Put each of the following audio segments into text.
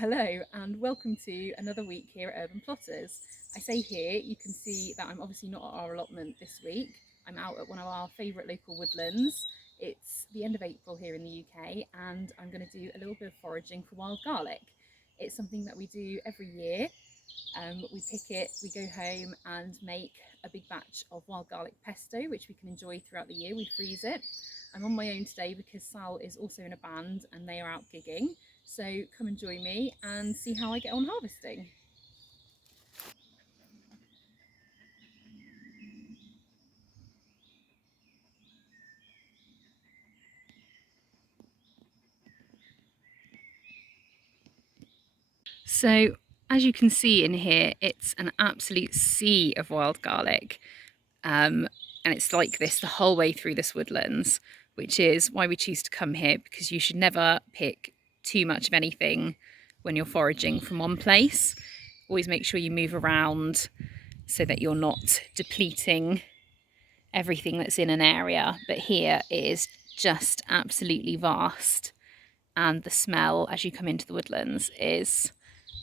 Hello and welcome to another week here at Urban Plotters. I say here, you can see that I'm obviously not at our allotment this week. I'm out at one of our favourite local woodlands. It's the end of April here in the UK and I'm going to do a little bit of foraging for wild garlic. It's something that we do every year. We pick it, we go home and make a big batch of wild garlic pesto, which we can enjoy throughout the year. We freeze it. I'm on my own today because Sal is also in a band and they are out gigging. So come and join me and see how I get on harvesting. So as you can see in here, it's an absolute sea of wild garlic. And it's like this the whole way through this woodlands, which is why we choose to come here, because you should never pick too much of anything when you're foraging from one place. Always make sure you move around so that you're not depleting everything that's in an area. But here is just absolutely vast, and the smell as you come into the woodlands is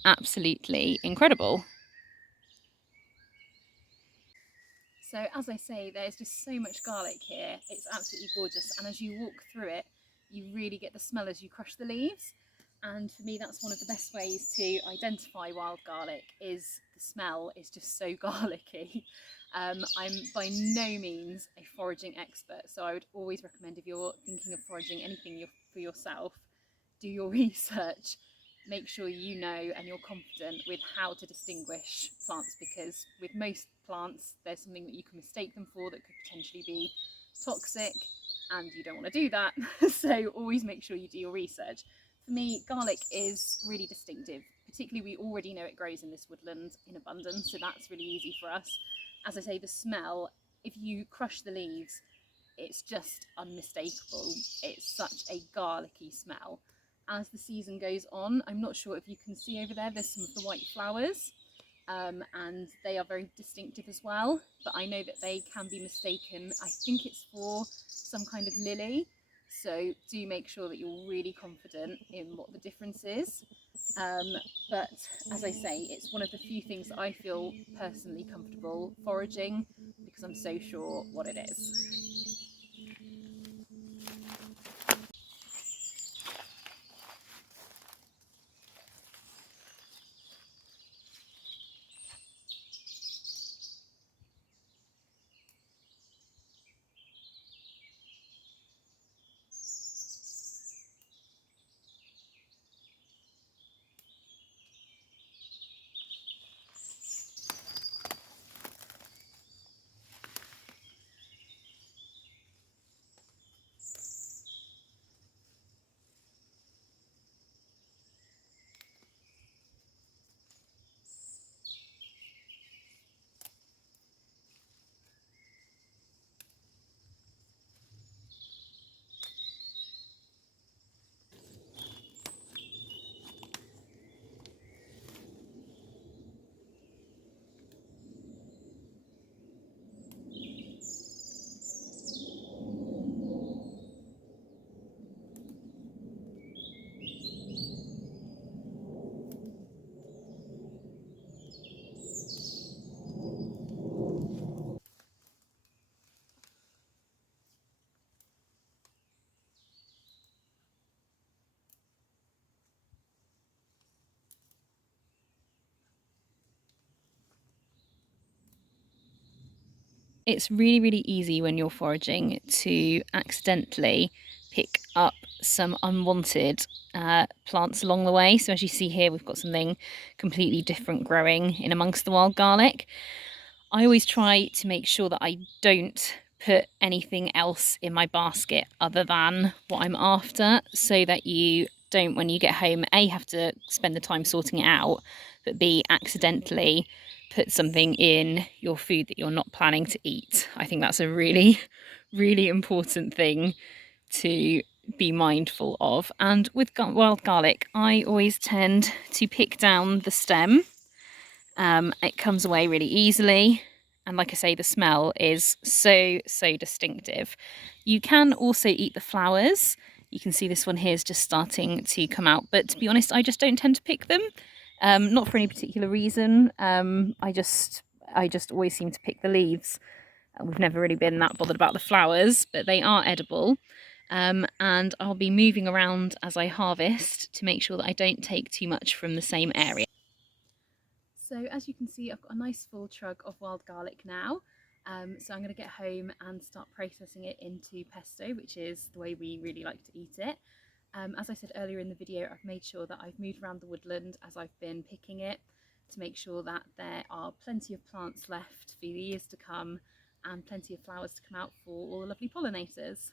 absolutely incredible. So as I say, there's just so much garlic here. It's absolutely gorgeous. And as you walk through it, you really get the smell as you crush the leaves. And for me, that's one of the best ways to identify wild garlic, is the smell is just so garlicky. I'm by no means a foraging expert, so I would always recommend, if you're thinking of foraging anything for yourself, do your research, make sure you know and you're confident with how to distinguish plants, because with most plants there's something that you can mistake them for that could potentially be toxic, and you don't want to do that. So always make sure you do your research. For me, garlic is really distinctive. Particularly, we already know it grows in this woodland in abundance, so that's really easy for us. As I say, the smell, if you crush the leaves, it's just unmistakable. It's such a garlicky smell. As the season goes on, I'm not sure if you can see over there, there's some of the white flowers, and they are very distinctive as well, but I know that they can be mistaken. I think it's for some kind of lily, so do make sure that you're really confident in what the difference is. But as I say, it's one of the few things that I feel personally comfortable foraging, because I'm so sure what it is. It's really, really easy when you're foraging to accidentally pick up some unwanted plants along the way. So as you see here, we've got something completely different growing in amongst the wild garlic. I always try to make sure that I don't put anything else in my basket other than what I'm after, so that you don't, when you get home, A, have to spend the time sorting it out, but B, accidentally put something in your food that you're not planning to eat. I think that's a really, really important thing to be mindful of. And with wild garlic, I always tend to pick down the stem. It comes away really easily. And like I say, the smell is so, so distinctive. You can also eat the flowers You can see this one here is just starting to come out, but to be honest, I just don't tend to pick them. Not for any particular reason. I just always seem to pick the leaves. We've never really been that bothered about the flowers, but they are edible. And I'll be moving around as I harvest to make sure that I don't take too much from the same area. So as you can see, I've got a nice full trug of wild garlic now. So I'm going to get home and start processing it into pesto, which is the way we really like to eat it. As I said earlier in the video, I've made sure that I've moved around the woodland as I've been picking it to make sure that there are plenty of plants left for the years to come and plenty of flowers to come out for all the lovely pollinators.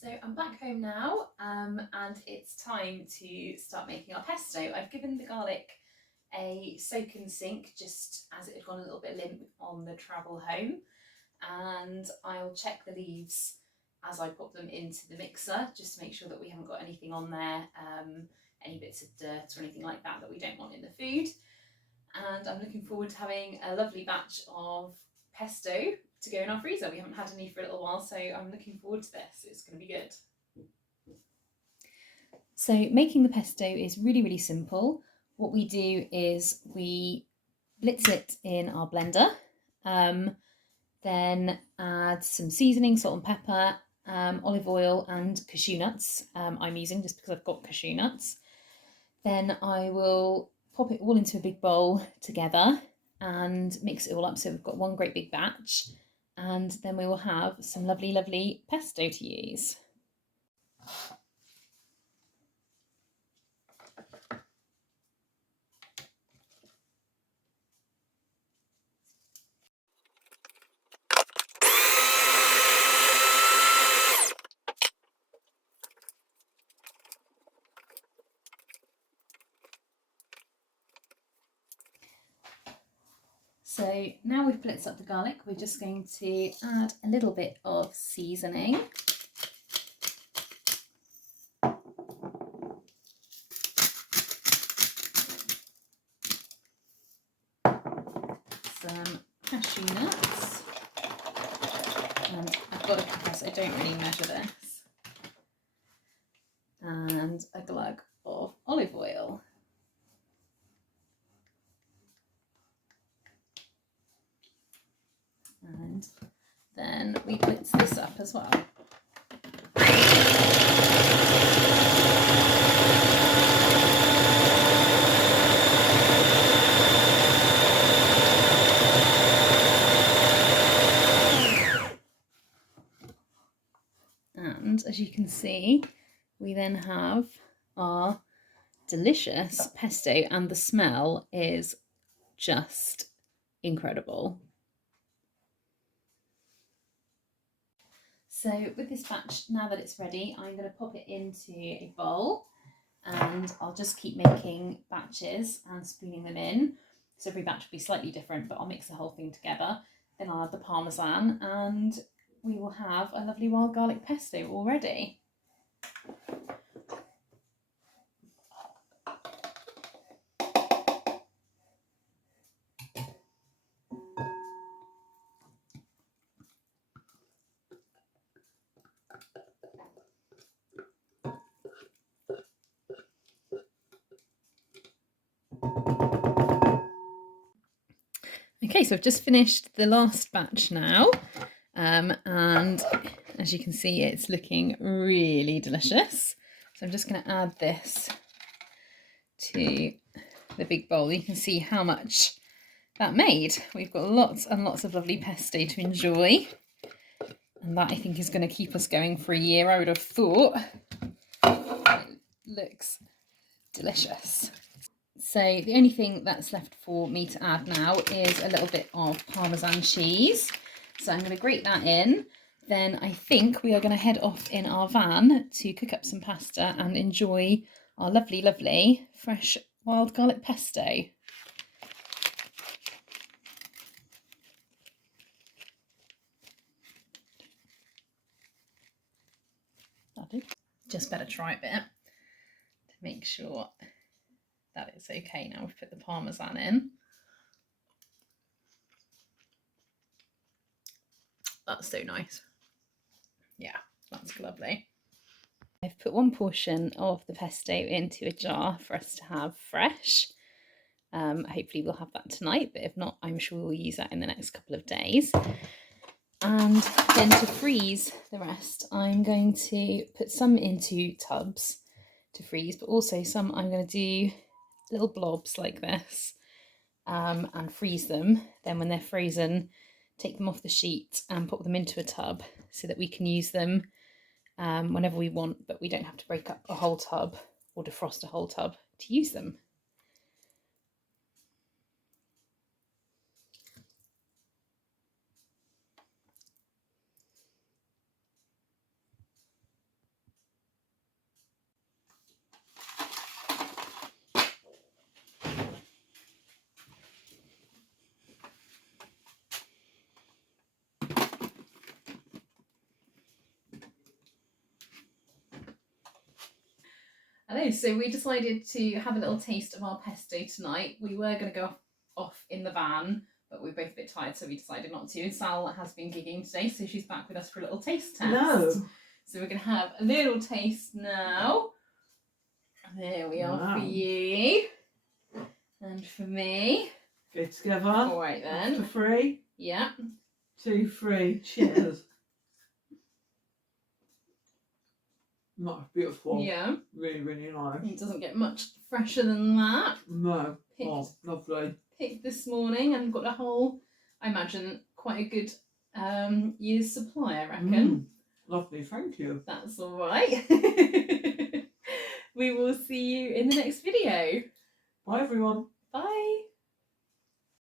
So I'm back home now and it's time to start making our pesto. I've given the garlic a soak and sink just as it had gone a little bit limp on the travel home, and I'll check the leaves as I put them into the mixer just to make sure that we haven't got anything on there, any bits of dirt or anything like that that we don't want in the food. And I'm looking forward to having a lovely batch of pesto to go in our freezer. We haven't had any for a little while, so I'm looking forward to this. It's going to be good. So making the pesto is really, really simple. What we do is we blitz it in our blender, then add some seasoning, salt and pepper, olive oil and cashew nuts. I'm using just because I've got cashew nuts. Then I will pop it all into a big bowl together and mix it all up so we've got one great big batch, and then we will have some lovely, lovely pesto to use. So now we've blitzed up the garlic, we're just going to add a little bit of seasoning. Some cashew nuts, and I've got to confess I don't really measure this, and a glug of olive oil. And then we blitz this up as well. And as you can see, we then have our delicious pesto, and the smell is just incredible. So with this batch, now that it's ready, I'm going to pop it into a bowl, and I'll just keep making batches and spooning them in. So every batch will be slightly different, but I'll mix the whole thing together. Then I'll add the parmesan, and we will have a lovely wild garlic pesto all ready. Okay, so I've just finished the last batch now, and as you can see, it's looking really delicious. So I'm just going to add this to the big bowl. You can see how much that made. We've got lots and lots of lovely pesto to enjoy, and that I think is going to keep us going for a year, I would have thought. It looks delicious. So So the only thing that's left for me to add now is a little bit of Parmesan cheese. So I'm going to grate that in. Then I think we are going to head off in our van to cook up some pasta and enjoy our lovely, lovely fresh wild garlic pesto. Just better try a bit to make sure that it's okay. Now we've put the Parmesan in. That's so nice. Yeah, that's lovely. I've put one portion of the pesto into a jar for us to have fresh. Hopefully we'll have that tonight, but if not, I'm sure we'll use that in the next couple of days. And then to freeze the rest, I'm going to put some into tubs to freeze, but also some I'm going to do little blobs like this and freeze them. Then when they're frozen, take them off the sheet and put them into a tub so that we can use them whenever we want, but we don't have to break up a whole tub or defrost a whole tub to use them. Hello, so we decided to have a little taste of our pesto tonight. We were going to go off in the van, but we're both a bit tired, so we decided not to. Sal has been gigging today, so she's back with us for a little taste test. No. So we're going to have a little taste now. There we are for you. And for me. Go together. All right then. After 3. Yeah. 2, 3. Cheers. That's beautiful. Yeah. Really, really nice. It doesn't get much fresher than that. No. Oh, lovely. Picked this morning and got a whole, I imagine, quite a good year's supply, I reckon. Lovely, thank you. That's all right. We will see you in the next video. Bye, everyone. Bye.